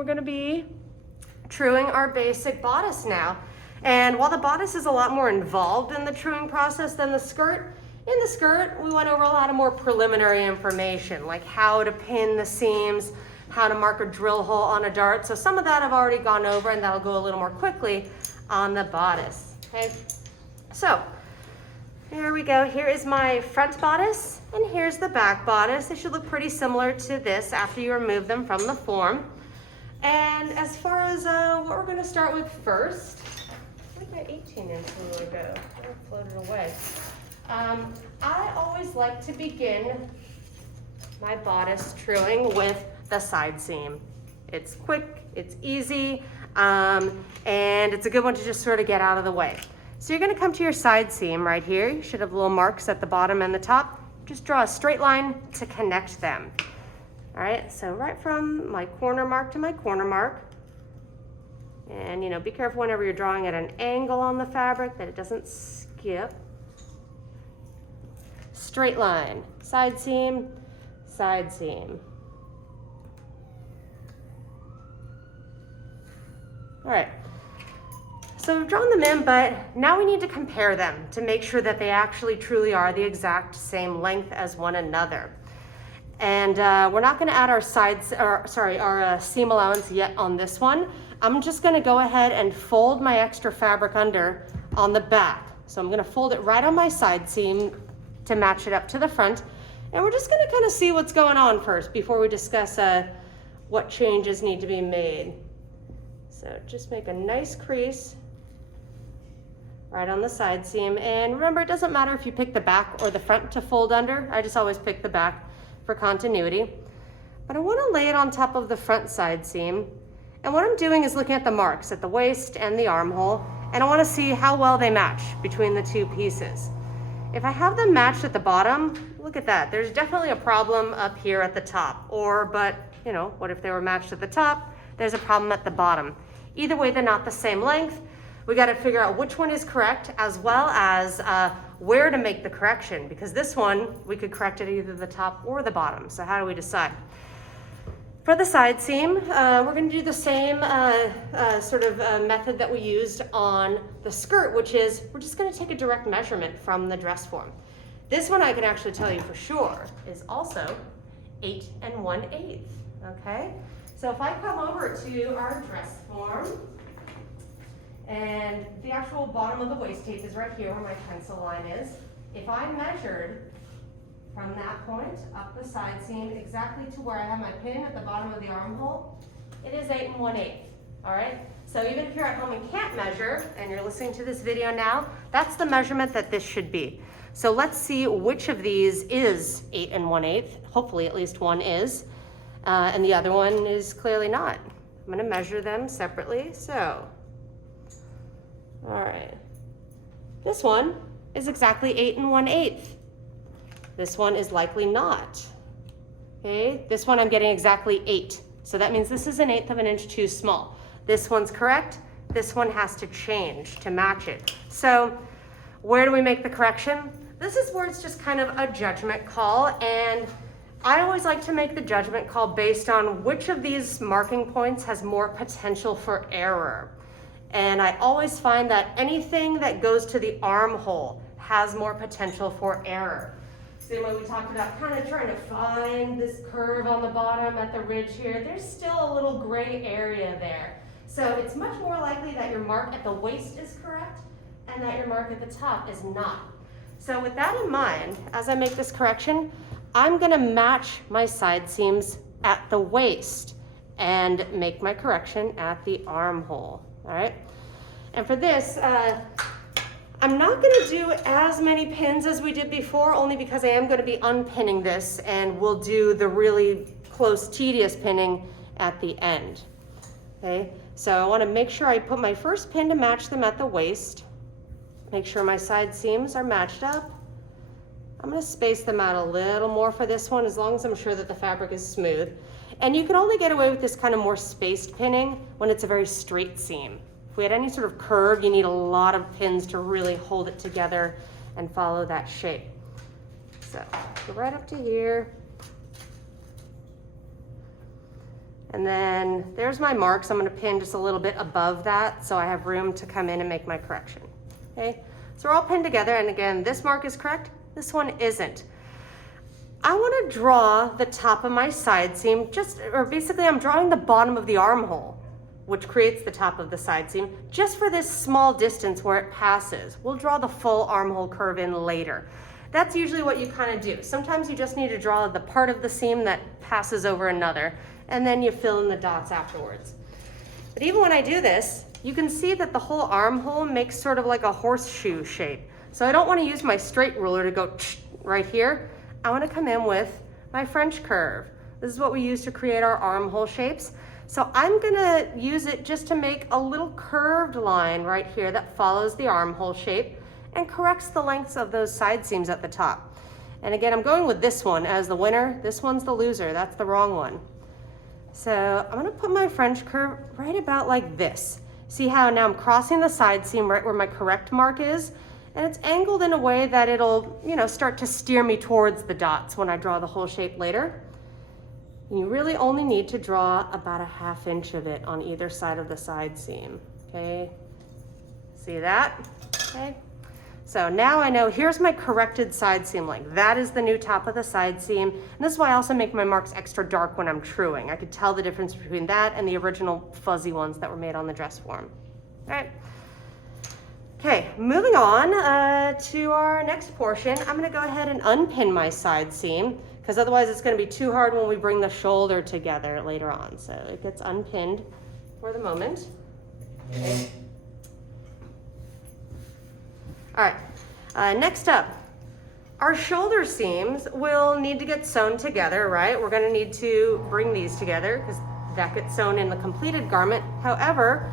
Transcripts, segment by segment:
We're going to be truing our basic bodice now. And while the bodice is a lot more involved in the truing process than the skirt, in the skirt we went over a lot of more preliminary information, like how to pin the seams, how to mark a drill hole on a dart. So some of that I've already gone over, and that'll go a little more quickly on the bodice. Okay, so here we go. Here is my front bodice, and here's the back bodice. They should look pretty similar to this after you remove them from the form. And as far as what we're going to start with first, where'd my 18-inch ruler go? It floated away. I always like to begin my bodice truing with the side seam. It's quick, it's easy, and it's a good one to just sort of get out of the way. So you're going to come to your side seam right here. You should have little marks at the bottom and the top. Just draw a straight line to connect them. All right, so right from my corner mark to my corner mark. And be careful whenever you're drawing at an angle on the fabric that it doesn't skip. Straight line, side seam, side seam. All right, so we've drawn them in, but now we need to compare them to make sure that they actually truly are the exact same length as one another. And we're not going to add our seam allowance yet on this one. I'm just going to go ahead and fold my extra fabric under on the back. So I'm going to fold it right on my side seam to match it up to the front. And we're just going to kind of see what's going on first before we discuss what changes need to be made. So just make a nice crease right on the side seam. And remember, it doesn't matter if you pick the back or the front to fold under. I just always pick the back for continuity. But I want to lay it on top of the front side seam. And what I'm doing is looking at the marks at the waist and the armhole, and I want to see how well they match between the two pieces. If I have them matched at the bottom, look at that. There's definitely a problem up here at the top. But what if they were matched at the top? There's a problem at the bottom. Either way, they're not the same length. We got to figure out which one is correct, as well as where to make the correction, because this one, we could correct it either the top or the bottom. So how do we decide? For the side seam, we're going to do the same method that we used on the skirt, which is we're just going to take a direct measurement from the dress form. This one I can actually tell you for sure is also 8 1/8. Okay, so if I come over to our dress form, and the actual bottom of the waist tape is right here where my pencil line is. If I measured from that point up the side seam exactly to where I have my pin at the bottom of the armhole, it is 8 1/8. All right, so even if you're at home and can't measure and you're listening to this video now, that's the measurement that this should be. So let's see which of these is 8 1/8. Hopefully at least one is, and the other one is clearly not. I'm going to measure them separately. So all right, this one is exactly 8 1/8. This one is likely not. Okay, this one I'm getting exactly 8. So that means this is 1/8 of an inch too small. This one's correct. This one has to change to match it. So where do we make the correction? This is where it's just kind of a judgment call. And I always like to make the judgment call based on which of these marking points has more potential for error. And I always find that anything that goes to the armhole has more potential for error. Same way we talked about kind of trying to find this curve on the bottom at the ridge here. There's still a little gray area there. So it's much more likely that your mark at the waist is correct and that your mark at the top is not. So with that in mind, as I make this correction, I'm going to match my side seams at the waist and make my correction at the armhole. All right, and for this, I'm not going to do as many pins as we did before, only because I am going to be unpinning this, and we'll do the really close, tedious pinning at the end. Okay, so I want to make sure I put my first pin to match them at the waist. Make sure my side seams are matched up. I'm going to space them out a little more for this one, as long as I'm sure that the fabric is smooth. And you can only get away with this kind of more spaced pinning when it's a very straight seam. If we had any sort of curve, you need a lot of pins to really hold it together and follow that shape. So go right up to here. And then there's my marks. I'm gonna pin just a little bit above that so I have room to come in and make my correction, okay? So we're all pinned together, and again, this mark is correct, this one isn't. I wanna draw the top of my side seam, or basically I'm drawing the bottom of the armhole, which creates the top of the side seam, just for this small distance where it passes. We'll draw the full armhole curve in later. That's usually what you kind of do. Sometimes you just need to draw the part of the seam that passes over another, and then you fill in the dots afterwards. But even when I do this, you can see that the whole armhole makes sort of like a horseshoe shape. So I don't want to use my straight ruler to go right here. I want to come in with my French curve. This is what we use to create our armhole shapes. So I'm gonna use it just to make a little curved line right here that follows the armhole shape and corrects the lengths of those side seams at the top. And again, I'm going with this one as the winner. This one's the loser, that's the wrong one. So I'm gonna put my French curve right about like this. See how now I'm crossing the side seam right where my correct mark is, and it's angled in a way that it'll, start to steer me towards the dots when I draw the whole shape later. You really only need to draw about a 1/2 inch of it on either side of the side seam, okay? See that? Okay. So now I know here's my corrected side seam length. That is the new top of the side seam. And this is why I also make my marks extra dark when I'm truing. I could tell the difference between that and the original fuzzy ones that were made on the dress form. All right. Okay, moving on to our next portion. I'm gonna go ahead and unpin my side seam, because otherwise it's gonna be too hard when we bring the shoulder together later on. So it gets unpinned for the moment. Okay. All right, next up, our shoulder seams will need to get sewn together, right? We're gonna need to bring these together because that gets sewn in the completed garment. However,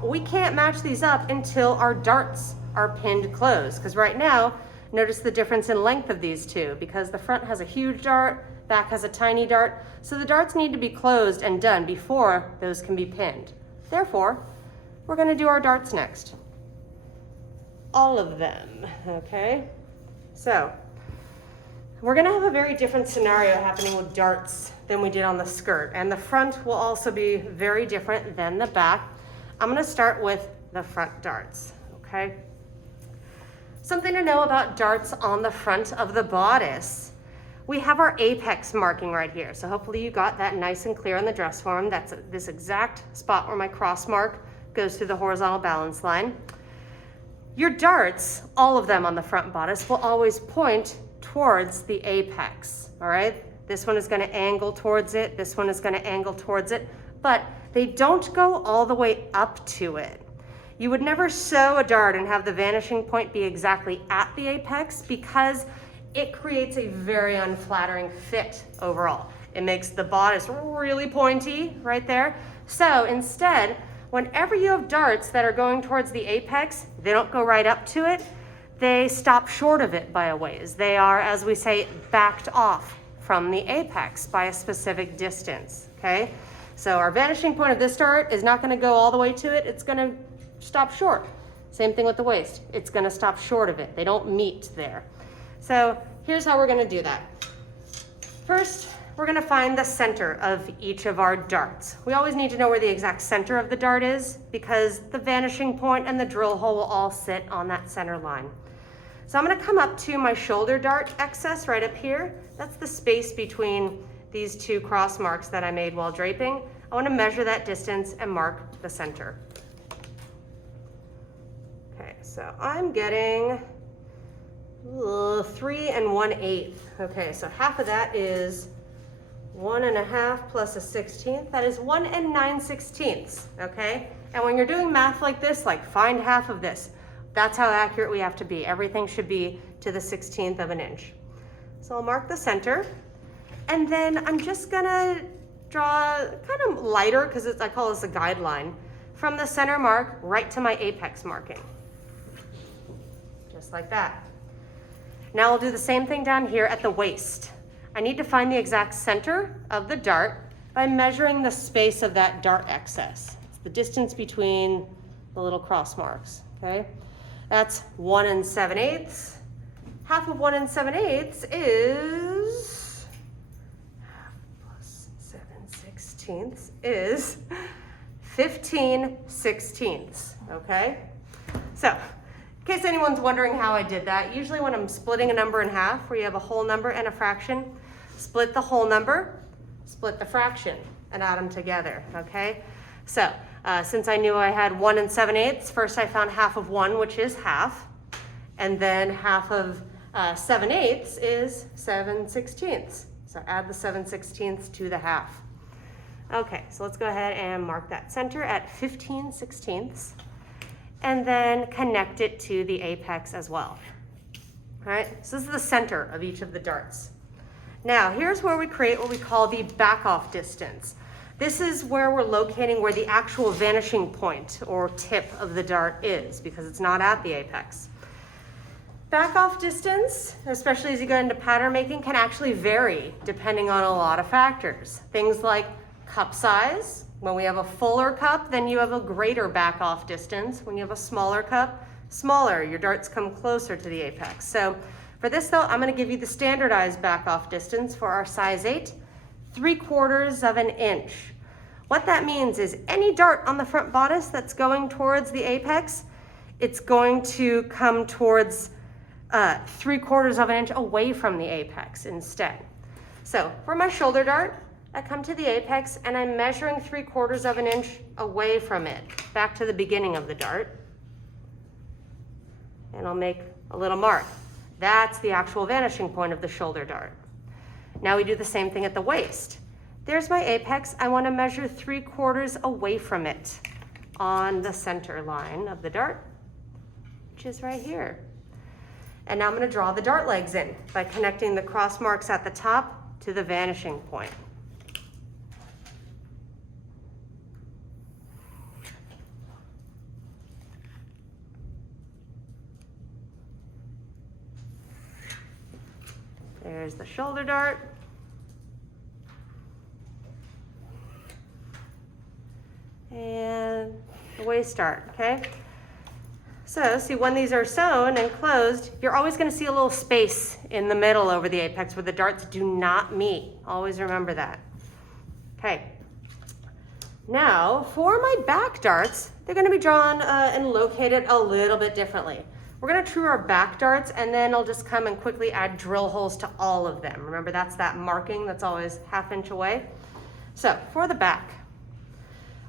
we can't match these up until our darts are pinned closed, because right now, notice the difference in length of these two, because the front has a huge dart, back has a tiny dart, so the darts need to be closed and done before those can be pinned. Therefore, we're gonna do our darts next. All of them, okay? So, we're gonna have a very different scenario happening with darts than we did on the skirt, and the front will also be very different than the back. I'm gonna start with the front darts, okay? Something to know about darts on the front of the bodice. We have our apex marking right here. So hopefully you got that nice and clear on the dress form. That's this exact spot where my cross mark goes through the horizontal balance line. Your darts, all of them on the front bodice, will always point towards the apex, all right? This one is gonna angle towards it, this one is gonna angle towards it, but they don't go all the way up to it. You would never sew a dart and have the vanishing point be exactly at the apex, because it creates a very unflattering fit overall. It makes the bodice really pointy right there. So instead, whenever you have darts that are going towards the apex, they don't go right up to it, they stop short of it by a ways. They are, as we say, backed off from the apex by a specific distance, okay? So our vanishing point of this dart is not gonna go all the way to it, it's gonna stop short. Same thing with the waist, it's gonna stop short of it. They don't meet there. So here's how we're gonna do that. First, we're gonna find the center of each of our darts. We always need to know where the exact center of the dart is, because the vanishing point and the drill hole will all sit on that center line. So I'm gonna come up to my shoulder dart excess right up here. That's the space between these two cross marks that I made while draping. I wanna measure that distance and mark the center. Okay, so I'm getting 3 1/8. Okay, so half of that is 1 1/2 plus a 16th. That is 1 9/16, okay? And when you're doing math like this, like find half of this, that's how accurate we have to be. Everything should be to the 16th of an inch. So I'll mark the center, and then I'm just gonna draw kind of lighter, because I call this a guideline, from the center mark right to my apex marking. Just like that. Now I'll do the same thing down here at the waist. I need to find the exact center of the dart by measuring the space of that dart excess. It's the distance between the little cross marks, okay? That's 1 7/8. Half of 1 7/8 is half plus 7/16. 16ths is 15/16, okay? So, in case anyone's wondering how I did that, usually when I'm splitting a number in half, where you have a whole number and a fraction, split the whole number, split the fraction, and add them together, okay? So, since I knew I had 1 7/8, first I found half of 1, which is half, and then half of 7/8 is 7/16. So add the 7/16 to the half. Okay, so let's go ahead and mark that center at 15/16, and then connect it to the apex as well. All right, so this is the center of each of the darts. Now, here's where we create what we call the back off distance. This is where we're locating where the actual vanishing point or tip of the dart is, because it's not at the apex. Back off distance, especially as you go into pattern making, can actually vary depending on a lot of factors. Things like cup size. When we have a fuller cup, then you have a greater back off distance. When you have a smaller cup, smaller. Your darts come closer to the apex. So for this though, I'm going to give you the standardized back off distance for our size 8, 3/4 of an inch. What that means is any dart on the front bodice that's going towards the apex, it's going to come towards 3/4 of an inch away from the apex instead. So for my shoulder dart, I come to the apex and I'm measuring 3/4 of an inch away from it, back to the beginning of the dart. And I'll make a little mark. That's the actual vanishing point of the shoulder dart. Now we do the same thing at the waist. There's my apex. I want to measure 3/4 away from it on the center line of the dart, which is right here. And now I'm going to draw the dart legs in by connecting the cross marks at the top to the vanishing point. There's the shoulder dart. And the waist dart, okay? So see, when these are sewn and closed, you're always going to see a little space in the middle over the apex where the darts do not meet. Always remember that. Okay. Now, for my back darts, they're going to be drawn and located a little bit differently. We're going to true our back darts, and then I'll just come and quickly add drill holes to all of them. Remember, that's that marking that's always 1/2 inch away. So for the back,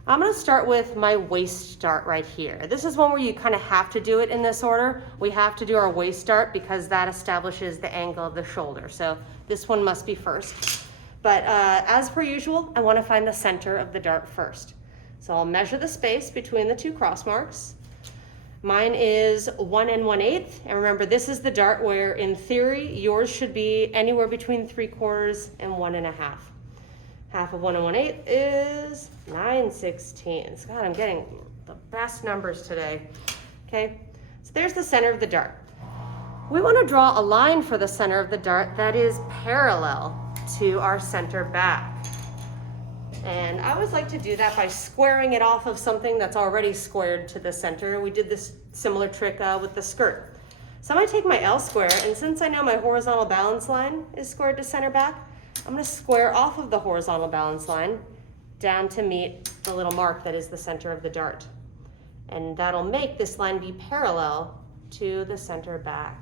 I'm going to start with my waist dart right here. This is one where you kind of have to do it in this order. We have to do our waist dart because that establishes the angle of the shoulder. So this one must be first. But as per usual, I want to find the center of the dart first. So I'll measure the space between the two cross marks. Mine is 1 1/8. And remember, this is the dart where in theory, yours should be anywhere between 3/4 and 1 1/2. Half of 1 1/8 is 9/16. God, I'm getting the best numbers today. Okay, so there's the center of the dart. We want to draw a line for the center of the dart that is parallel to our center back. And I always like to do that by squaring it off of something that's already squared to the center. We did this similar trick with the skirt. So I'm going to take my L square, and since I know my horizontal balance line is squared to center back, I'm going to square off of the horizontal balance line down to meet the little mark that is the center of the dart. And that'll make this line be parallel to the center back.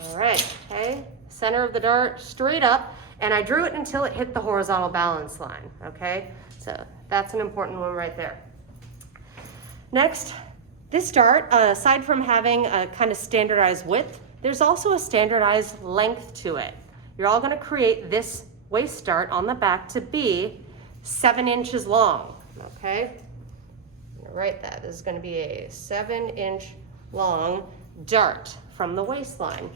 All right, okay, center of the dart straight up, and I drew it until it hit the horizontal balance line, okay? So that's an important one right there. Next, this dart, aside from having a kind of standardized width, there's also a standardized length to it. You're all going to create this waist dart on the back to be 7 inches long, okay? I'm going to write that. This is going to be a 7-inch long dart from the waistline.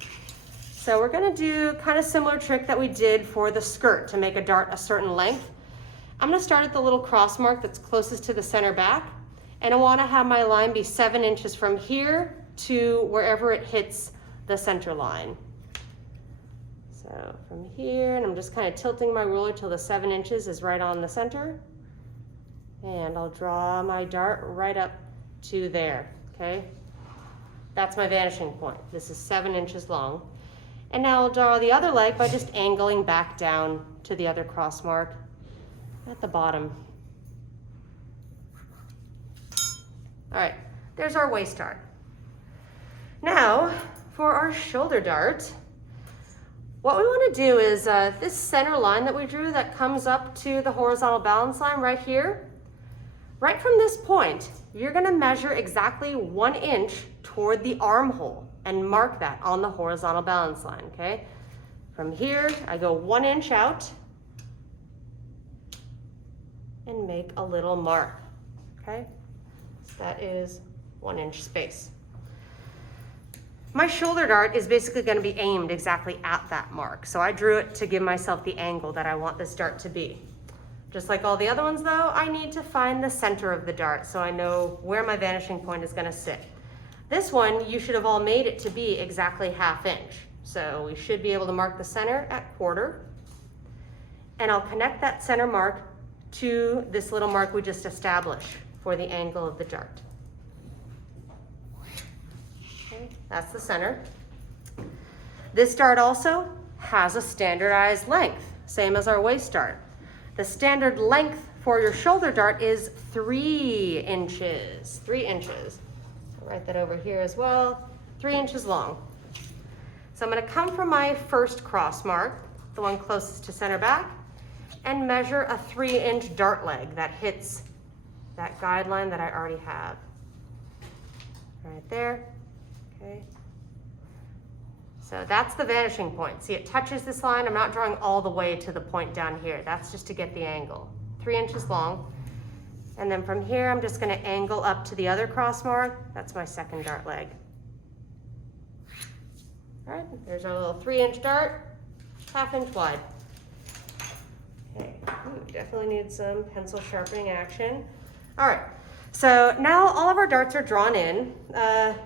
So we're going to do kind of similar trick that we did for the skirt to make a dart a certain length. I'm going to start at the little cross mark that's closest to the center back, and I want to have my line be 7 inches from here to wherever it hits the center line. So from here, and I'm just kind of tilting my ruler till the 7 inches is right on the center, and I'll draw my dart right up to there, okay? That's my vanishing point. This is 7 inches long. And now I'll draw the other leg by just angling back down to the other cross mark at the bottom. All right, there's our waist dart. Now, for our shoulder dart, what we want to do is this center line that we drew that comes up to the horizontal balance line right here, right from this point, you're going to measure exactly 1 inch toward the armhole and mark that on the horizontal balance line, okay? From here, I go 1 inch out and make a little mark, okay? So that is 1 inch space. My shoulder dart is basically going to be aimed exactly at that mark. So I drew it to give myself the angle that I want this dart to be. Just like all the other ones though, I need to find the center of the dart so I know where my vanishing point is going to sit. This one, you should have all made it to be exactly 1/2 inch. So we should be able to mark the center at 1/4. And I'll connect that center mark to this little mark we just established for the angle of the dart. Okay, that's the center. This dart also has a standardized length, same as our waist dart. The standard length for your shoulder dart is 3 inches. 3 inches. I'll write that over here as well. 3 inches long. So I'm going to come from my first cross mark, the one closest to center back, and measure a 3-inch dart leg that hits that guideline that I already have. Right there. Okay. So that's the vanishing point. See, it touches this line. I'm not drawing all the way to the point down here. That's just to get the angle. 3 inches long. And then from here, I'm just going to angle up to the other cross mark. That's my second dart leg. All right, there's our little 3-inch dart, 1/2 inch wide. Okay, ooh, definitely need some pencil sharpening action. All right, so now all of our darts are drawn in.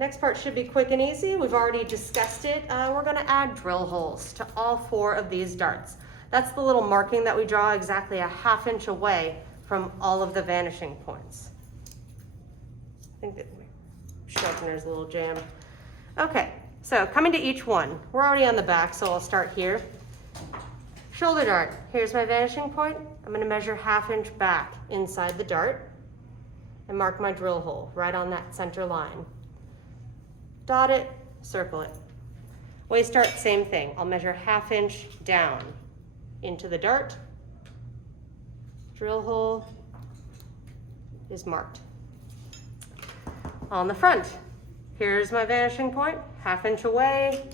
Next part should be quick and easy. We've already discussed it. We're going to add drill holes to all 4 of these darts. That's the little marking that we draw exactly a 1/2 inch away from all of the vanishing points. I think that my sharpener's a little jammed. Okay, so coming to each one. We're already on the back, so I'll start here. Shoulder dart, here's my vanishing point. I'm going to measure 1/2 inch back inside the dart and mark my drill hole right on that center line. Dot it, circle it. Waist dart, same thing. I'll measure 1/2 inch down into the dart. Drill hole is marked. On the front, here's my vanishing point, 1/2 inch away.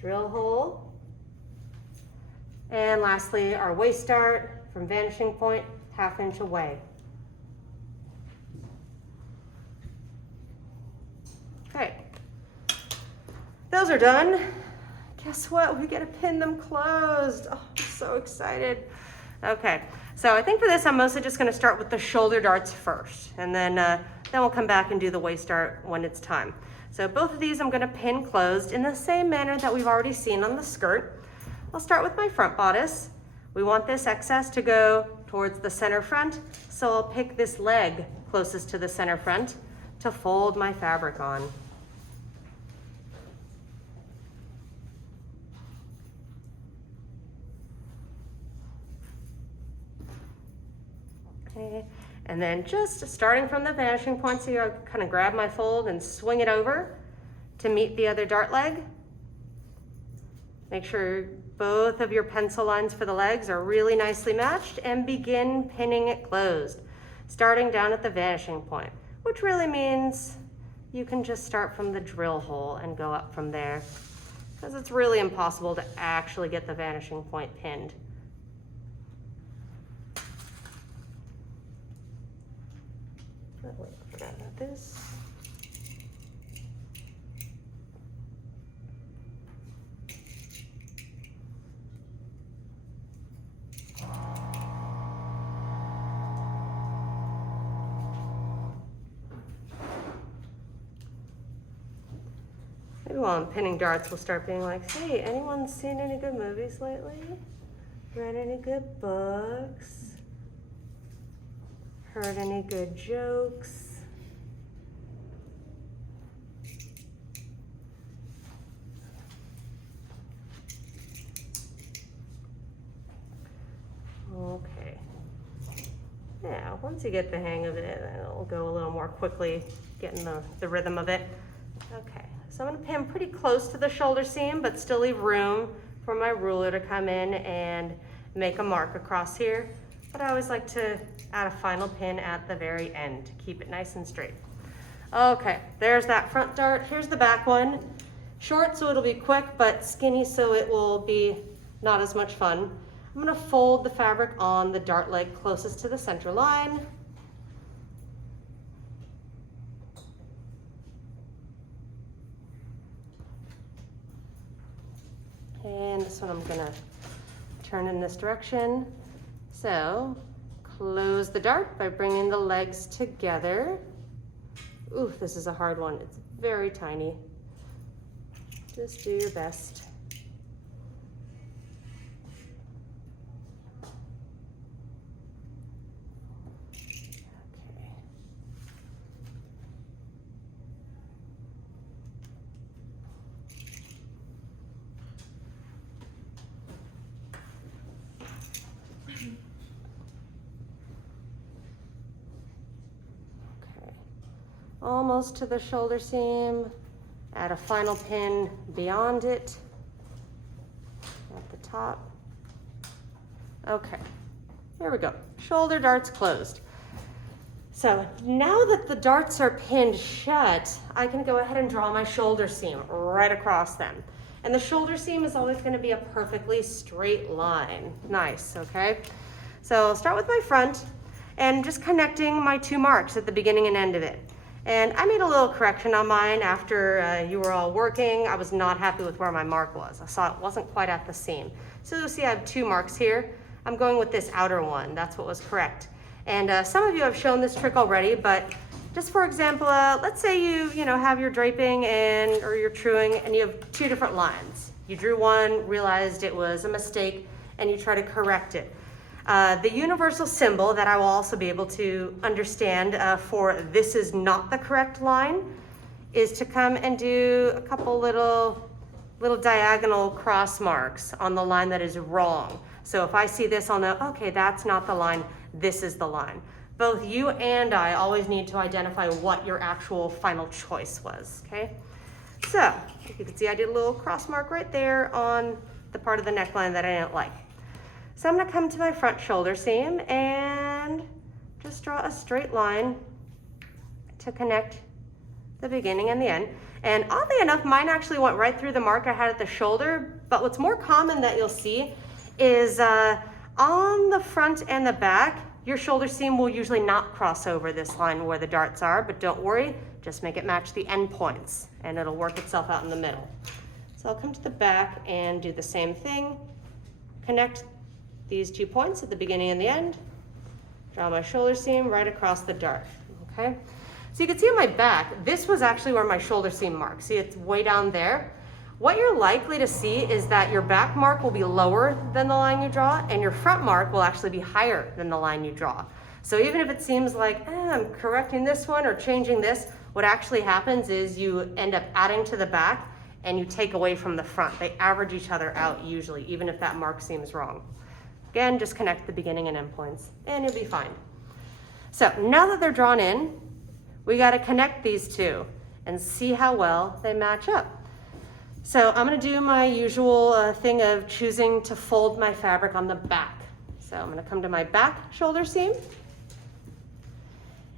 Drill hole. And lastly, our waist dart from vanishing point, 1/2 inch away. Okay, those are done. Guess what? We get to pin them closed. Oh, I'm so excited. Okay, so I think for this, I'm mostly just going to start with the shoulder darts first, and then we'll come back and do the waist dart when it's time. So both of these I'm going to pin closed in the same manner that we've already seen on the skirt. I'll start with my front bodice. We want this excess to go towards the center front, so I'll pick this leg closest to the center front to fold my fabric on. Okay, and then just starting from the vanishing point, so you kind of grab my fold and swing it over to meet the other dart leg. Make sure both of your pencil lines for the legs are really nicely matched and begin pinning it closed, starting down at the vanishing point, which really means you can just start from the drill hole and go up from there, because it's really impossible to actually get the vanishing point pinned. Oh, wait, I forgot about this. Maybe while I'm pinning darts, we'll start being like, hey, anyone seen any good movies lately? Read any good books? Heard any good jokes? once you get the hang of it, it'll go a little more quickly, getting the rhythm of it. Okay, so I'm gonna pin pretty close to the shoulder seam, but still leave room for my ruler to come in and make a mark across here. But I always like to add a final pin at the very end to keep it nice and straight. Okay, there's that front dart. Here's the back one. Short, so it'll be quick, but skinny, so it will be not as much fun. I'm gonna fold the fabric on the dart leg closest to the center line. And this one I'm gonna turn in this direction. So, close the dart by bringing the legs together. Ooh, this is a hard one. It's very tiny. Just do your best. Okay. Almost to the shoulder seam. Add a final pin beyond it at the top. Okay, here we go. Shoulder darts closed. So now that the darts are pinned shut, I can go ahead and draw my shoulder seam right across them. And the shoulder seam is always going to be a perfectly straight line. Nice, okay? So I'll start with my front and just connecting my two marks at the beginning and end of it. And I made a little correction on mine after you were all working. I was not happy with where my mark was. I saw it wasn't quite at the seam. So you'll see I have two marks here. I'm going with this outer one. That's what was correct. And some of you have shown this trick already, but just for example, let's say you have your draping or your truing and you have two different lines. You drew one, realized it was a mistake, and you try to correct it. The universal symbol that I will also be able to understand for this is not the correct line is to come and do a couple little diagonal cross marks on the line that is wrong. So if I see this, I'll know, okay, that's not the line, this is the line. Both you and I always need to identify what your actual final choice was, okay? So you can see I did a little cross mark right there on the part of the neckline that I didn't like. So I'm gonna come to my front shoulder seam and just draw a straight line to connect the beginning and the end. And oddly enough, mine actually went right through the mark I had at the shoulder, but what's more common that you'll see is on the front and the back, your shoulder seam will usually not cross over this line where the darts are, but don't worry, just make it match the end points and it'll work itself out in the middle. So I'll come to the back and do the same thing, connect these 2 points at the beginning and the end, draw my shoulder seam right across the dart, okay? So you can see on my back, this was actually where my shoulder seam marked. See, it's way down there. What you're likely to see is that your back mark will be lower than the line you draw, and your front mark will actually be higher than the line you draw. So even if it seems like, I'm correcting this one or changing this, what actually happens is you end up adding to the back and you take away from the front. They average each other out usually, even if that mark seems wrong. Again, just connect the beginning and end points and you'll be fine. So now that they're drawn in, we got to connect these two and see how well they match up. So I'm going to do my usual thing of choosing to fold my fabric on the back. So I'm going to come to my back shoulder seam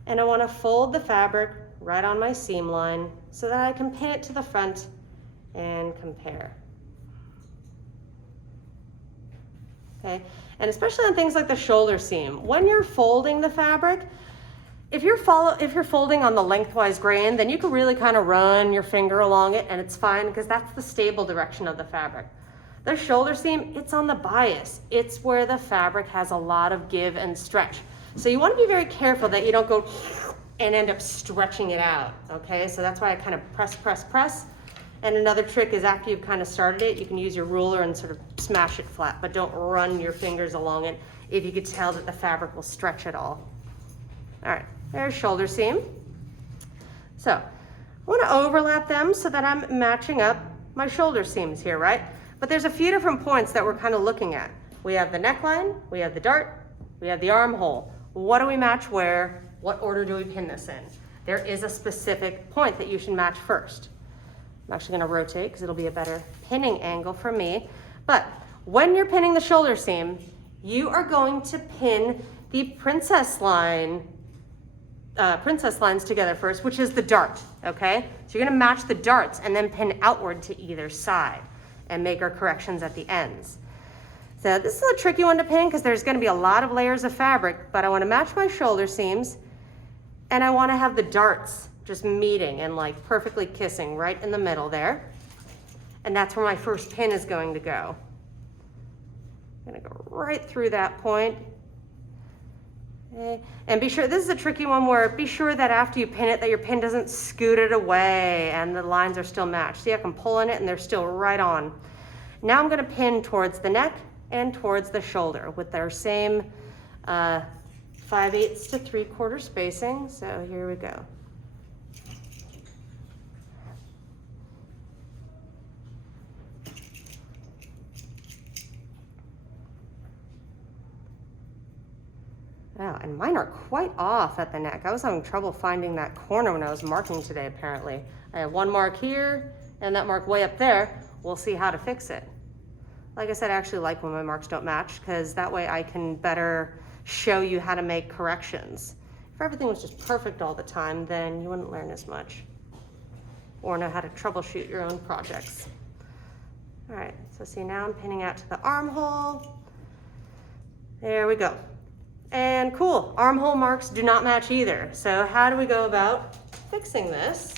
and I want to fold the fabric right on my seam line so that I can pin it to the front and compare. Okay, and especially on things like the shoulder seam, when you're folding the fabric, if you're folding on the lengthwise grain, then you can really kind of run your finger along it and it's fine because that's the stable direction of the fabric. The shoulder seam, it's on the bias. It's where the fabric has a lot of give and stretch. So you want to be very careful that you don't go and end up stretching it out, okay? So that's why I kind of press. And another trick is after you've kind of started it, you can use your ruler and sort of smash it flat, but don't run your fingers along it if you could tell that the fabric will stretch at all. All right, there's shoulder seam. So I want to overlap them so that I'm matching up my shoulder seams here, right? But there's a few different points that we're kind of looking at. We have the neckline, we have the dart, we have the armhole. What do we match where? What order do we pin this in? There is a specific point that you should match first. I'm actually gonna rotate because it'll be a better pinning angle for me. But when you're pinning the shoulder seam, you are going to pin the princess lines together first, which is the dart, okay? So you're gonna match the darts and then pin outward to either side and make our corrections at the ends. So this is a tricky one to pin because there's gonna be a lot of layers of fabric, but I wanna match my shoulder seams and I wanna have the darts just meeting and like perfectly kissing right in the middle there. And that's where my first pin is going to go. I'm gonna go right through that point. Okay. And be sure, this is a tricky one where be sure that after you pin it that your pin doesn't scoot it away and the lines are still matched. See, I can pull in it and they're still right on. Now I'm gonna pin towards the neck and towards the shoulder with their same 5/8 to 3/4 spacing. So here we go. Wow, and mine are quite off at the neck. I was having trouble finding that corner when I was marking today, apparently. I have one mark here and that mark way up there. We'll see how to fix it. Like I said, I actually like when my marks don't match because that way I can better show you how to make corrections. If everything was just perfect all the time, then you wouldn't learn as much or know how to troubleshoot your own projects. All right, so see now I'm pinning out to the armhole. There we go. And cool, armhole marks do not match either. So how do we go about fixing this?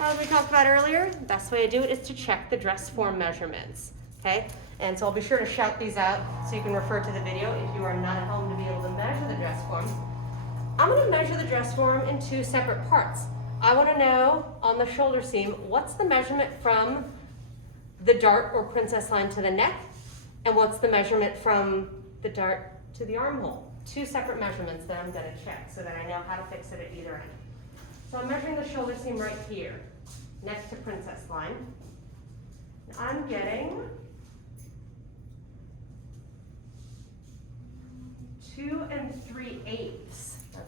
As we talked about earlier, the best way to do it is to check the dress form measurements, okay? And so I'll be sure to shout these out so you can refer to the video if you are not at home to be able to measure the dress form. I'm gonna measure the dress form in 2 separate parts. I wanna know on the shoulder seam, what's the measurement from the dart or princess line to the neck, and what's the measurement from the dart to the armhole. 2 separate measurements that I'm gonna check so that I know how to fix it at either end. So I'm measuring the shoulder seam right here, next to princess line. I'm getting 2 3/8,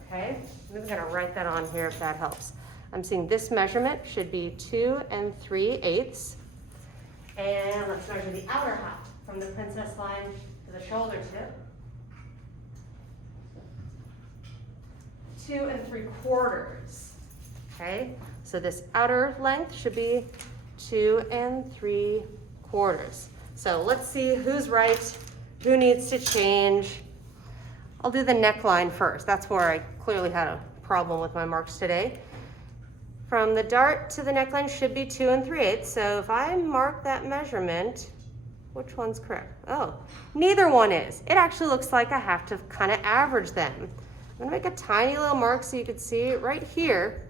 okay? I'm gonna write that on here if that helps. I'm seeing this measurement should be 2 3/8. And let's measure the outer half from the princess line to the shoulder tip. 2 3/4. Okay, so this outer length should be 2 3/4. So let's see who's right, who needs to change. I'll do the neckline first. That's where I clearly had a problem with my marks today. From the dart to the neckline should be 2 3/8. So if I mark that measurement, which one's correct? Oh, neither one is. It actually looks like I have to kind of average them. I'm gonna make a tiny little mark so you can see it right here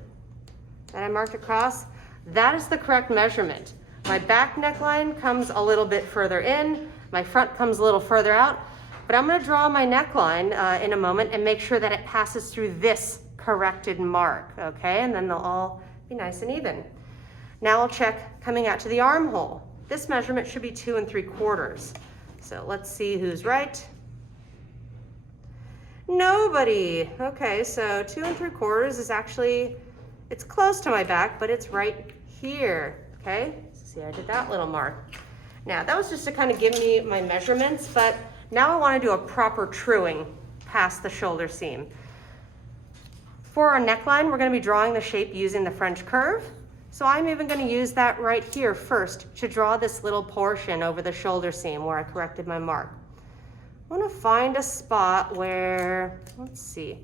that I marked across. That is the correct measurement. My back neckline comes a little bit further in, my front comes a little further out, but I'm gonna draw my neckline in a moment and make sure that it passes through this corrected mark, okay? And then they'll all be nice and even. Now I'll check coming out to the armhole. This measurement should be 2 3/4. So let's see who's right. Nobody. Okay, so 2 3/4 is actually, it's close to my back, but it's right here, okay? See, I did that little mark. Now, that was just to kind of give me my measurements, but now I want to do a proper truing past the shoulder seam. For our neckline, we're going to be drawing the shape using the French curve. So I'm even going to use that right here first to draw this little portion over the shoulder seam where I corrected my mark. I want to find a spot where, let's see,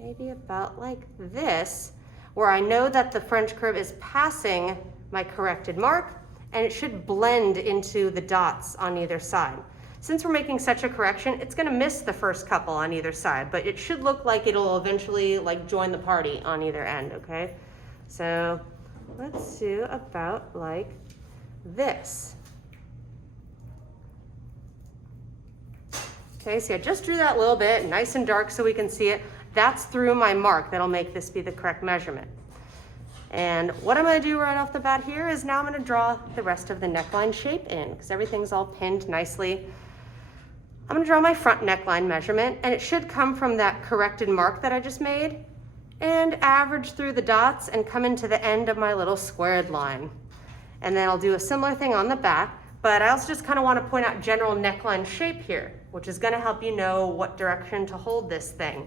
maybe about like this, where I know that the French curve is passing my corrected mark and it should blend into the dots on either side. Since we're making such a correction, it's going to miss the first couple on either side, but it should look like it'll eventually like join the party on either end, okay? So let's do about like this. Okay, see, I just drew that little bit, nice and dark so we can see it. That's through my mark. That'll make this be the correct measurement. And what I'm gonna do right off the bat here is now I'm gonna draw the rest of the neckline shape in because everything's all pinned nicely. I'm gonna draw my front neckline measurement, and it should come from that corrected mark that I just made, and average through the dots and come into the end of my little squared line. And then I'll do a similar thing on the back, but I also just kind of want to point out general neckline shape here, which is going to help you know what direction to hold this thing.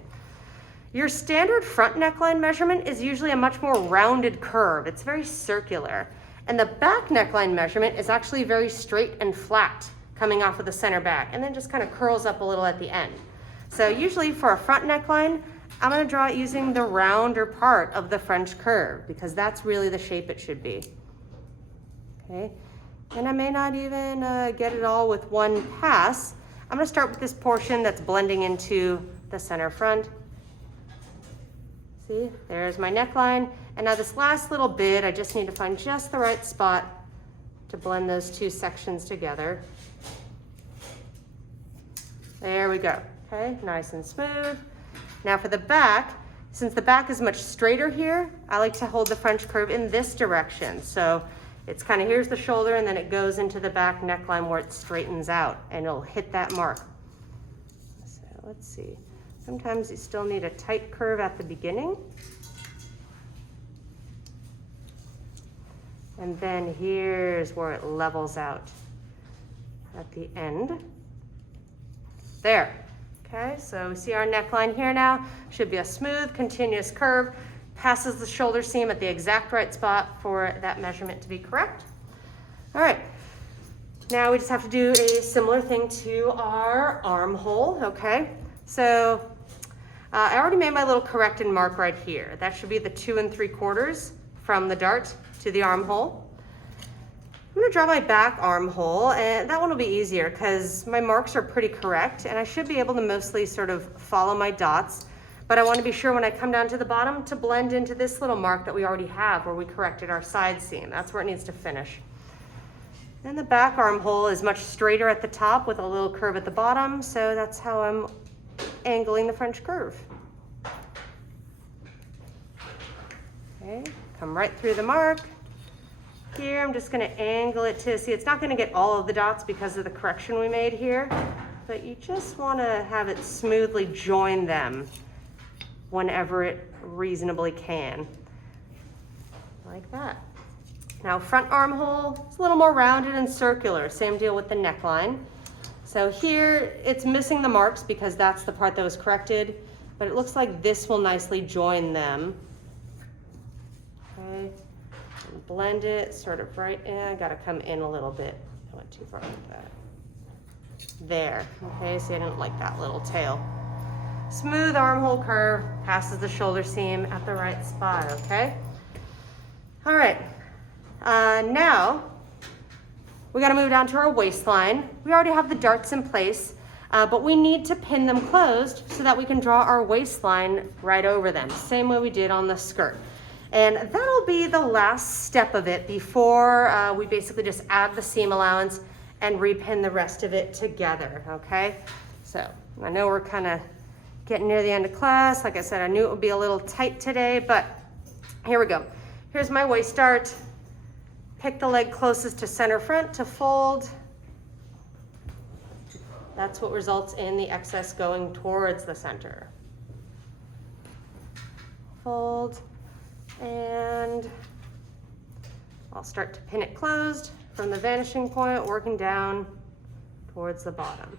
Your standard front neckline measurement is usually a much more rounded curve. It's very circular. And the back neckline measurement is actually very straight and flat coming off of the center back, and then just kind of curls up a little at the end. So usually for a front neckline, I'm going to draw it using the rounder part of the French curve, because that's really the shape it should be. Okay, and I may not even get it all with one pass. I'm going to start with this portion that's blending into the center front. See, there's my neckline. And now this last little bit, I just need to find just the right spot to blend those two sections together. There we go. Okay, nice and smooth. Now for the back, since the back is much straighter here, I like to hold the French curve in this direction. So it's kind of, here's the shoulder, and then it goes into the back neckline where it straightens out, and it'll hit that mark. So let's see. Sometimes you still need a tight curve at the beginning. And then here's where it levels out at the end. There. Okay, so we see our neckline here now. Should be a smooth, continuous curve. Passes the shoulder seam at the exact right spot for that measurement to be correct. All right, now we just have to do a similar thing to our armhole, okay? So I already made my little corrected mark right here. That should be the 2 3/4 from the dart to the armhole. I'm gonna draw my back armhole, and that one will be easier because my marks are pretty correct, and I should be able to mostly sort of follow my dots, but I want to be sure when I come down to the bottom to blend into this little mark that we already have where we corrected our side seam. That's where it needs to finish. And the back armhole is much straighter at the top with a little curve at the bottom, so that's how I'm angling the French curve. Okay, come right through the mark. Here, I'm just going to angle it to, see, it's not going to get all of the dots because of the correction we made here, but you just want to have it smoothly join them whenever it reasonably can, like that. Now, front armhole, it's a little more rounded and circular, same deal with the neckline. So here, it's missing the marks because that's the part that was corrected, but it looks like this will nicely join them. Okay. Blend it sort of right in. I gotta come in a little bit. I went too far with that. There, okay, see, I didn't like that little tail. Smooth armhole curve, passes the shoulder seam at the right spot, okay? All right, now we gotta move down to our waistline. We already have the darts in place, but we need to pin them closed so that we can draw our waistline right over them, same way we did on the skirt. And that'll be the last step of it before we basically just add the seam allowance and repin the rest of it together, okay? So I know we're kind of getting near the end of class. Like I said, I knew it would be a little tight today, but here we go. Here's my waist dart. Pick the leg closest to center front to fold. That's what results in the excess going towards the center. Fold. And I'll start to pin it closed from the vanishing point, working down towards the bottom.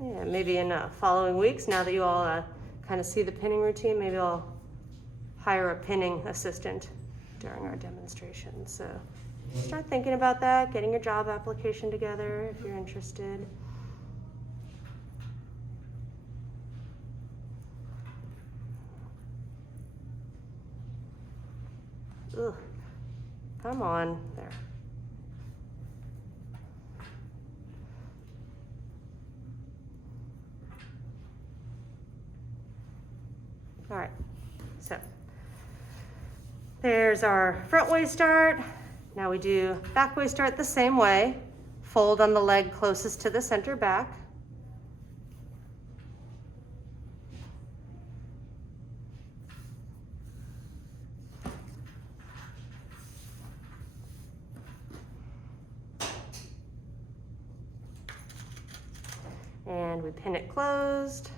Yeah, maybe in following weeks, now that you all kind of see the pinning routine, maybe I'll hire a pinning assistant during our demonstration. So start thinking about that, getting your job application together if you're interested. Ugh, come on, there. All right, so there's our front waist dart. Now we do back waist dart the same way. fold on the leg closest to the center back. And we pin it closed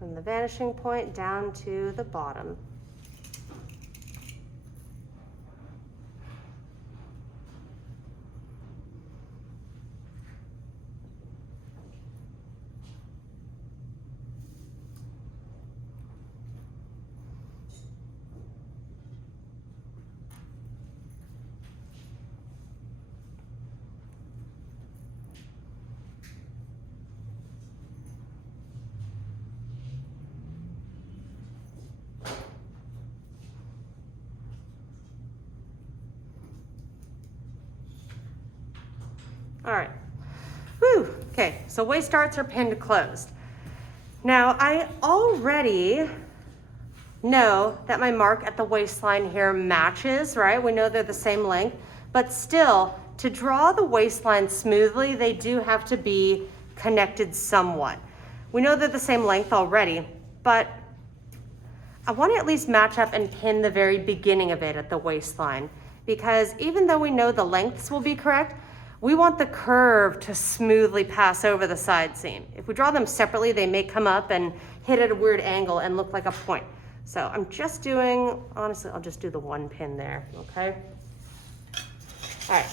from the vanishing point down to the bottom. All right, whew, okay, so waist darts are pinned closed. Now I already know that my mark at the waistline here matches, right? We know they're the same length, but still, to draw the waistline smoothly, they do have to be connected somewhat. We know they're the same length already, but I want to at least match up and pin the very beginning of it at the waistline, because even though we know the lengths will be correct, we want the curve to smoothly pass over the side seam. If we draw them separately, they may come up and hit at a weird angle and look like a point. So I'm just doing, honestly, I'll just do the one pin there, okay? All right,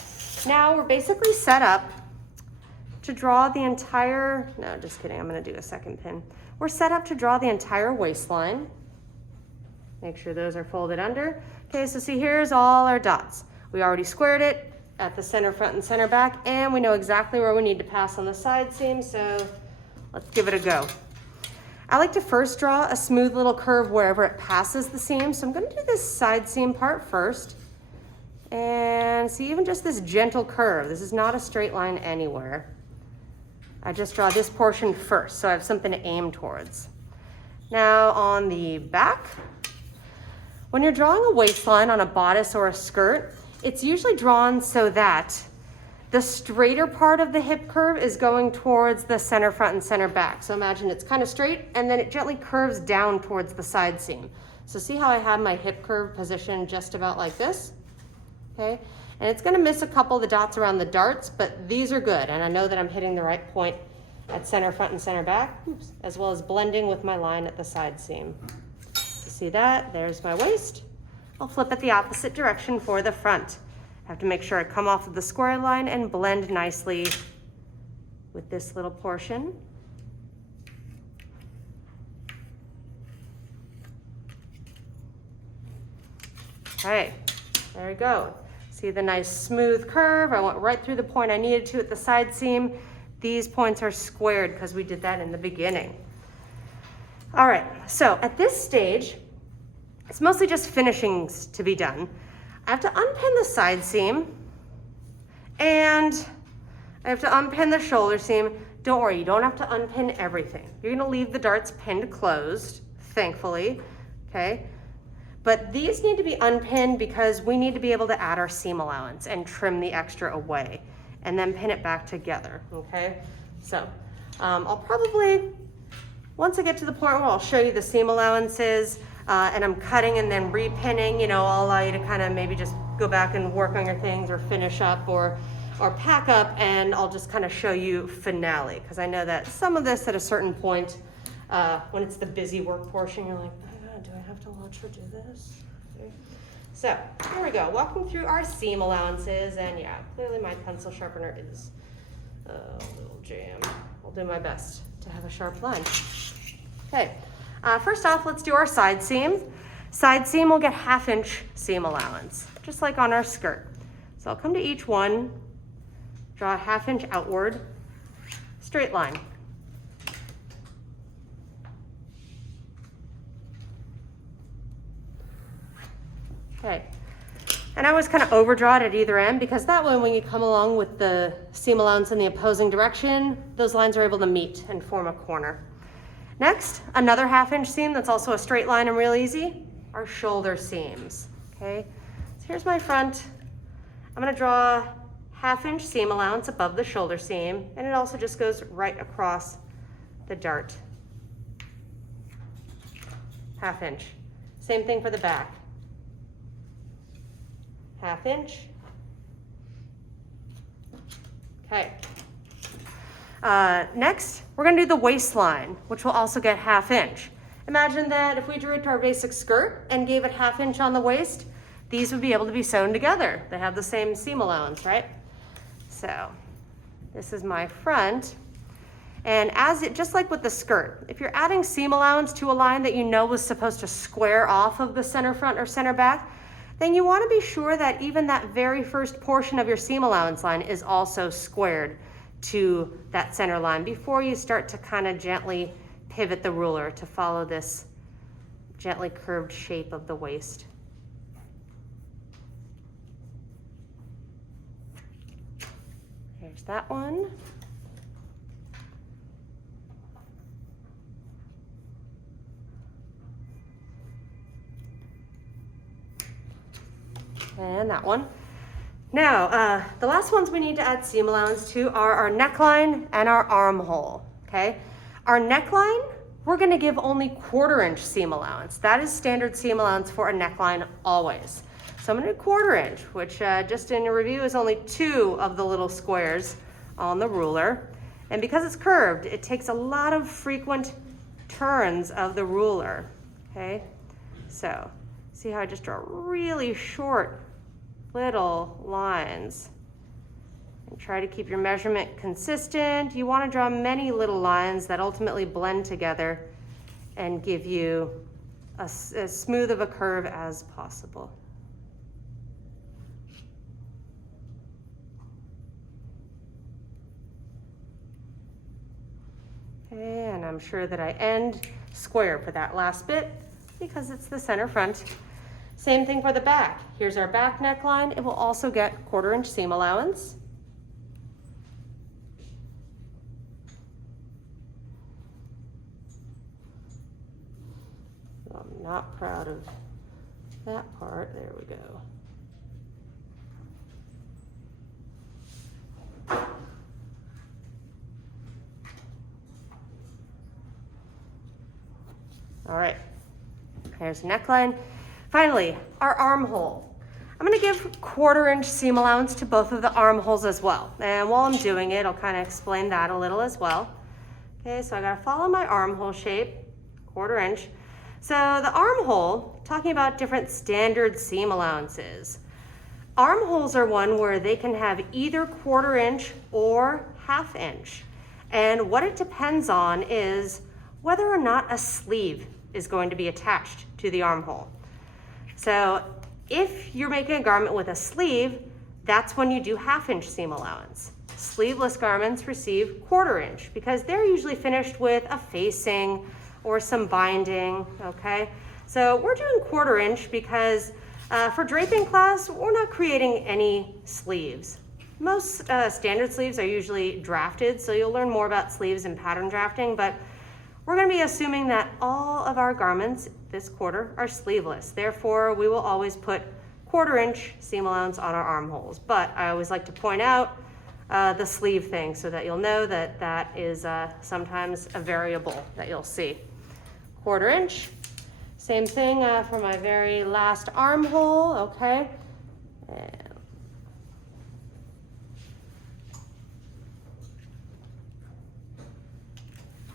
now we're basically set up to draw the entire, no, just kidding, I'm gonna do a second pin. We're set up to draw the entire waistline. Make sure those are folded under. Okay, so see, here's all our dots. We already squared it at the center front and center back, and we know exactly where we need to pass on the side seam, so let's give it a go. I like to first draw a smooth little curve wherever it passes the seam, so I'm gonna do this side seam part first. And see, even just this gentle curve, this is not a straight line anywhere. I just draw this portion first, so I have something to aim towards. Now on the back, when you're drawing a waistline on a bodice or a skirt, it's usually drawn so that the straighter part of the hip curve is going towards the center front and center back. So imagine it's kind of straight and then it gently curves down towards the side seam. So see how I have my hip curve positioned just about like this? Okay, and it's gonna miss a couple of the dots around the darts, but these are good. And I know that I'm hitting the right point at center front and center back, oops, as well as blending with my line at the side seam. So see that, there's my waist. I'll flip it the opposite direction for the front. I have to make sure I come off of the square line and blend nicely with this little portion. All right, there we go. See the nice smooth curve? I went right through the point I needed to at the side seam. These points are squared because we did that in the beginning. All right, so at this stage, it's mostly just finishings to be done. I have to unpin the side seam and I have to unpin the shoulder seam. Don't worry, you don't have to unpin everything. You're gonna leave the darts pinned closed, thankfully, okay? But these need to be unpinned because we need to be able to add our seam allowance and trim the extra away and then pin it back together, okay? So I'll probably, once I get to the point where I'll show you the seam allowances, and I'm cutting and then repinning, you know, I'll allow you to kind of maybe just go back and work on your things or finish up or pack up, and I'll just kind of show you finale, because I know that some of this at a certain point, when it's the busy work portion, you're like, oh, do I have to watch her do this? Okay. So here we go, walking through our seam allowances, and yeah, clearly my pencil sharpener is a little jam. I'll do my best to have a sharp line. Okay. First off, let's do our side seam. Side seam will get 1/2 inch seam allowance, just like on our skirt. So I'll come to each one, draw a 1/2 inch outward, straight line. Okay, and I always kind of overdraw it at either end, because that way when you come along with the seam allowance in the opposing direction, those lines are able to meet and form a corner. Next, another 1/2 inch seam that's also a straight line and real easy, our shoulder seams, okay? So here's my front. I'm gonna draw 1/2 inch seam allowance above the shoulder seam, and it also just goes right across the dart. 1/2 inch. Same thing for the back. 1/2 inch. Okay. Next, we're gonna do the waistline, which will also get 1/2 inch. Imagine that if we draped our basic skirt and gave it 1/2 inch on the waist, these would be able to be sewn together. They have the same seam allowance, right? So this is my front. And just like with the skirt, if you're adding seam allowance to a line that you know was supposed to square off of the center front or center back, then you want to be sure that even that very first portion of your seam allowance line is also squared to that center line before you start to kind of gently pivot the ruler to follow this gently curved shape of the waist. Here's that one. And that one. Now, the last ones we need to add seam allowance to are our neckline and our armhole, okay? Our neckline, we're gonna give only 1/4 inch seam allowance. That is standard seam allowance for a neckline always. So I'm gonna do 1/4 inch, which just in a review is only 2 of the little squares on the ruler. And because it's curved, it takes a lot of frequent turns of the ruler, okay? So see how I just draw really short little lines and try to keep your measurement consistent. You want to draw many little lines that ultimately blend together and give you as smooth of a curve as possible. Okay, and I'm sure that I end square for that last bit because it's the center front. Same thing for the back. Here's our back neckline. It will also get 1/4 inch seam allowance. I'm not proud of that part. There we go. All right, here's the neckline. Finally, our armhole. I'm gonna give 1/4 inch seam allowance to both of the armholes as well. And while I'm doing it, I'll kind of explain that a little as well. Okay, so I gotta follow my armhole shape, 1/4 inch. So the armhole, talking about different standard seam allowances. Armholes are one where they can have either 1/4 inch or 1/2 inch. And what it depends on is whether or not a sleeve is going to be attached to the armhole. So if you're making a garment with a sleeve, that's when you do 1/2 inch seam allowance. Sleeveless garments receive 1/4 inch because they're usually finished with a facing or some binding, okay? So we're doing 1/4 inch because for draping class, we're not creating any sleeves. Most standard sleeves are usually drafted, so you'll learn more about sleeves and pattern drafting, but we're gonna be assuming that all of our garments this quarter are sleeveless. Therefore, we will always put 1/4 inch seam allowance on our armholes. But I always like to point out the sleeve thing so that you'll know that that is sometimes a variable that you'll see. 1/4 inch. Same thing for my very last armhole, okay?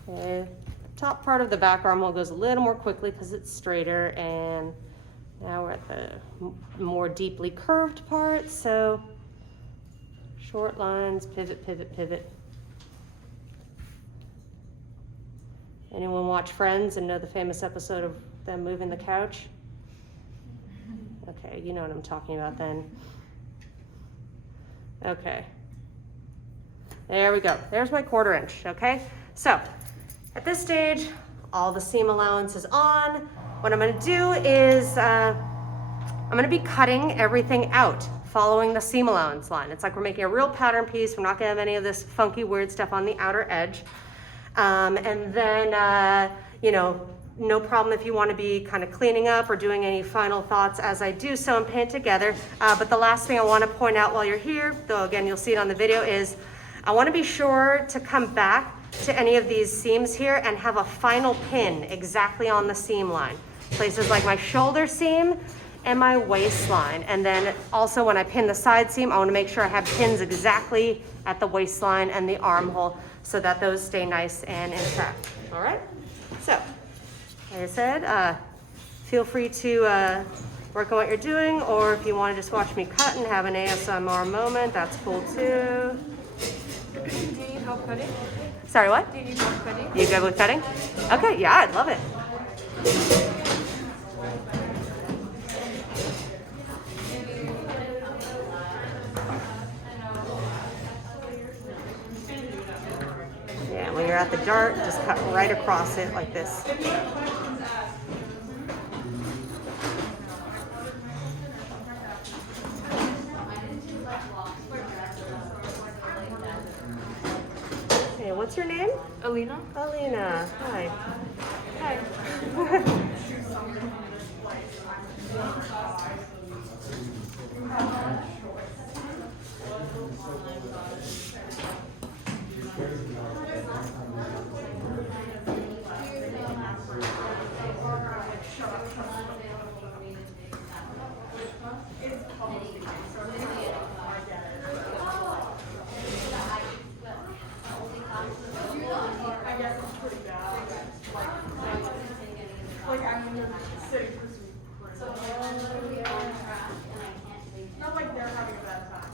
Okay. Top part of the back armhole goes a little more quickly because it's straighter, and now we're at the more deeply curved part, so short lines, pivot, pivot, pivot. Anyone watch Friends and know the famous episode of them moving the couch? Okay, you know what I'm talking about then. Okay. There we go. There's my 1/4 inch, okay? So, at this stage, all the seam allowance is on. What I'm gonna do is, I'm gonna be cutting everything out, following the seam allowance line. It's like we're making a real pattern piece. We're not gonna have any of this funky, weird stuff on the outer edge. And then, no problem if you want to be kind of cleaning up or doing any final thoughts as I do so and pin it together. But the last thing I want to point out while you're here, though again you'll see it on the video, is I want to be sure to come back to any of these seams here and have a final pin exactly on the seam line. Places like my shoulder seam and my waistline. And then also when I pin the side seam, I want to make sure I have pins exactly at the waistline and the armhole so that those stay nice and intact. All right? So, like I said, feel free to work on what you're doing, or if you want to just watch me cut and have an ASMR moment, that's cool too. Do you need help cutting? Sorry, what? Do you need help cutting? You good with cutting? Okay, yeah, I'd love it. Yeah, when you're at the dart, just cut right across it like this. Hey, what's your name? Alina? Alina. Hi. Hi. Like I'm in the city for some not like they're having a bad time.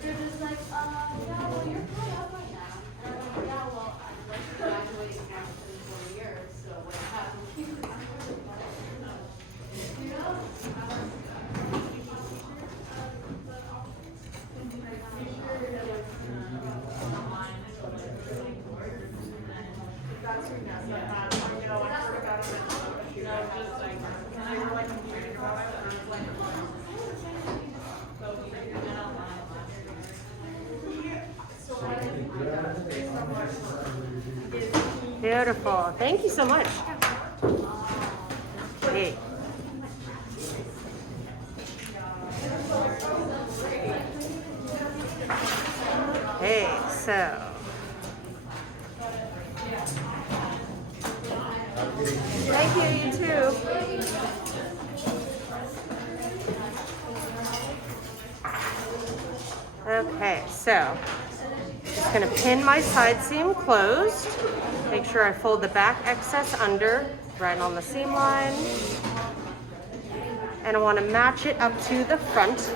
They're just like, yeah, well, you're caught up right now. And I'm like, yeah, well, I'm like graduating after 4 years, so what happens? You That's who knows that. I know I heard about it. You know, just like they were like complaining about it. And I was like, Beautiful. Thank you so much. Hey. Hey, so. Thank you, you too. Okay, so just gonna pin my side seam closed. Make sure I fold the back excess under, right on the seam line. And I wanna match it up to the front.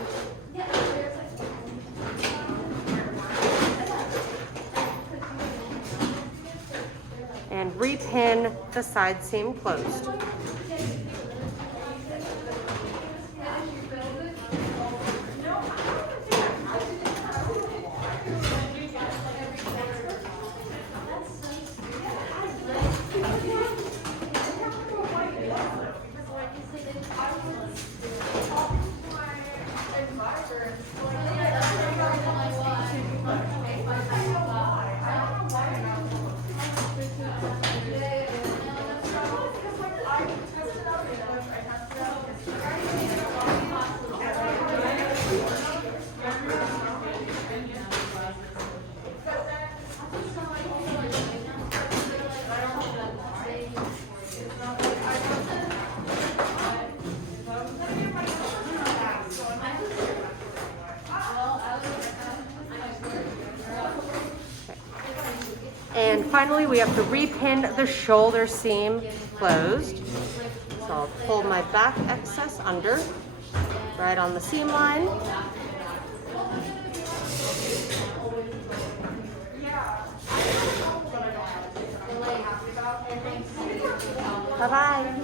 And repin the side seam closed. And finally, we have to repin the shoulder seam closed. So I'll pull my back excess under, right on the seam line. Bye-bye.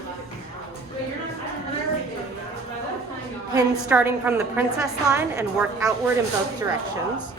Pin starting from the princess line and work outward in both directions.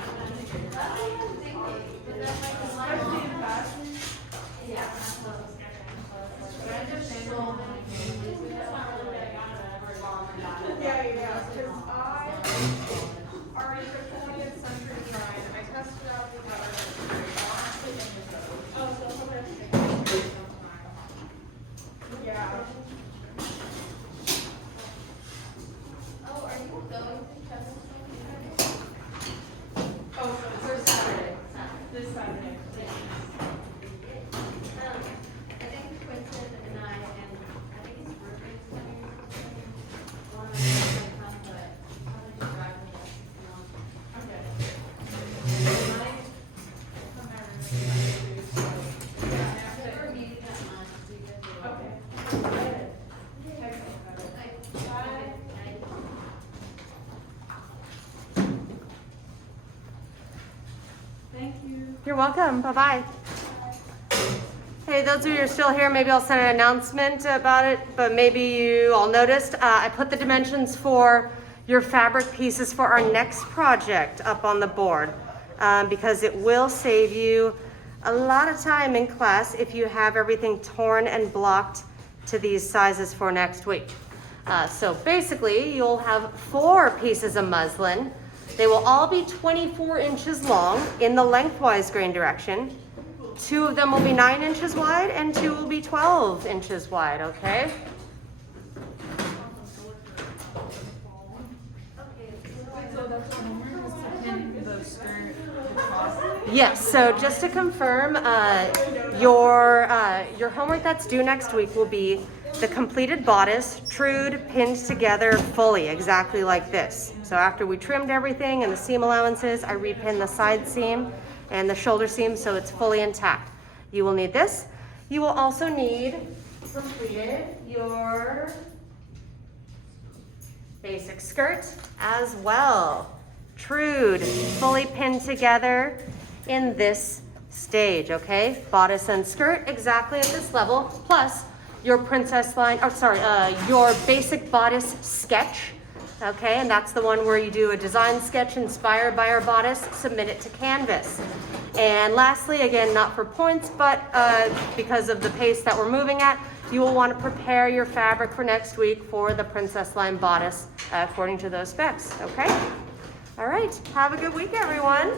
You're welcome. Bye-bye. Hey, those of you who are still here, maybe I'll send an announcement about it, but maybe you all noticed. I put the dimensions for your fabric pieces for our next project up on the board because it will save you a lot of time in class if you have everything torn and blocked to these sizes for next week. So basically, you'll have 4 pieces of muslin. They will all be 24 inches long in the lengthwise grain direction. 2 of them will be 9 inches wide and 2 will be 12 inches wide, okay? Yes, so just to confirm, your homework that's due next week will be the completed bodice, trued, pinned together fully, exactly like this. So after we trimmed everything and the seam allowances, I repinned the side seam and the shoulder seam so it's fully intact. You will need this. You will also need completed your basic skirt as well. Trued, fully pinned together in this stage, okay? Bodice and skirt exactly at this level, plus your princess line, your basic bodice sketch, okay? And that's the one where you do a design sketch inspired by our bodice, submit it to Canvas. And lastly, again, not for points, but because of the pace that we're moving at, you will want to prepare your fabric for next week for the princess line bodice according to those specs, okay? All right, have a good week, everyone.